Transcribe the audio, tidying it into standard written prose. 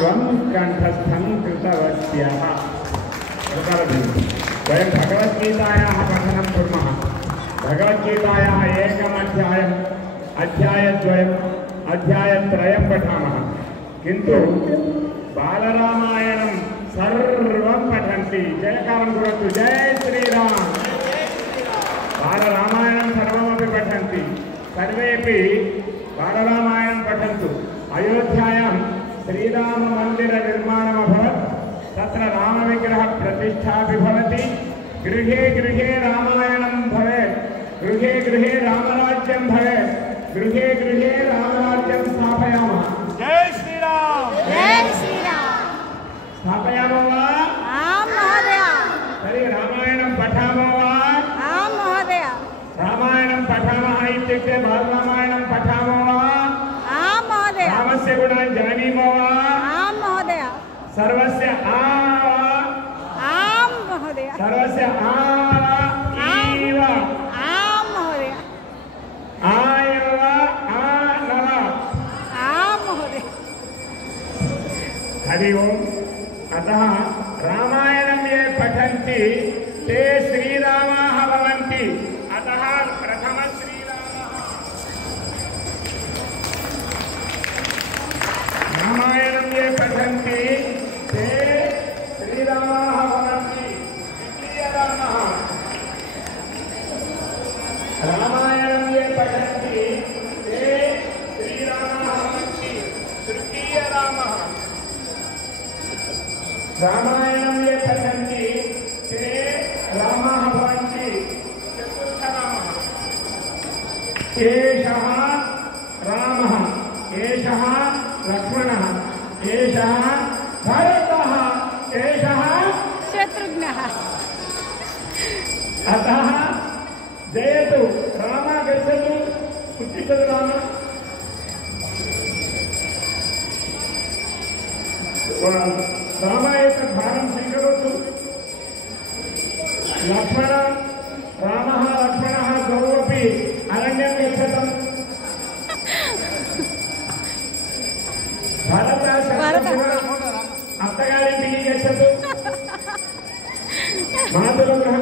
कंठस्थं कृतवत्यः वयं भगवद्गीतायाः पठनं कुर्मः। भगवद्गीतायाः एकम् अध्यायम् अध्यायद्वयम् अध्यायत्रयं पठामः, किन्तु बालरामायणं सर्वं पठन्ति। जयकारं कुर्वन्तु, जय श्रीराम। बालरामायणं सर्वमपि पठन्ति, सर्वेपि बालरामायणं पठन्तु। अयोध्यायां श्रीराममन्दिरनिर्माणमभवत्, तत्र रामविग्रहप्रतिष्ठापि भवति। गृहे गृहे रामायणं भवेत्, गृहे गृहे रामराज्यं भवेत्, गृहे गृहे रामराज्यं स्थापयामः। जय श्रीराम, जय श्रीराम। स्थापयामः वा? आं महोदय। तर्हि रामायणं पठामः वा? आं महोदय। रामायणं पठामः इत्युक्ते बालरामायणं पठामः वा? आं महोदय। रामस्य गुणान् जानीमः वा? आं महोदय। सर्वस्य आं महोदय। सर्वस्य आं महोदय। आयव आनव आं महोदय। हरि ओम्। अतः रामायणं ये पठन्ति ते श्रीरामाः भवन्ति। अतः प्रथम श्रीरामः रामायणं ये पठन्ति ते श्रीरामाः भवन्ति। द्वितीयरामः रामायणं ये पठन्ति ते श्रीरामाः भवन्ति। तृतीयरामः रामायणं ये पठन्ति ते रामाः भवन्ति। चतुर्थरामः एषः रामः, एषः लक्ष्मणः, एषः भरतः, एषः शत्रुघ्नः। अतः जयतु राम, गच्छतु, उत्तिष्ठतु राम। राम एतत् भारं स्वीकरोतु। रामः लक्ष्मणः द्वौ अपि अरण्यं गच्छतम्। भरतः अత్తगाరింటికి गच्छतु, मातुलगृहं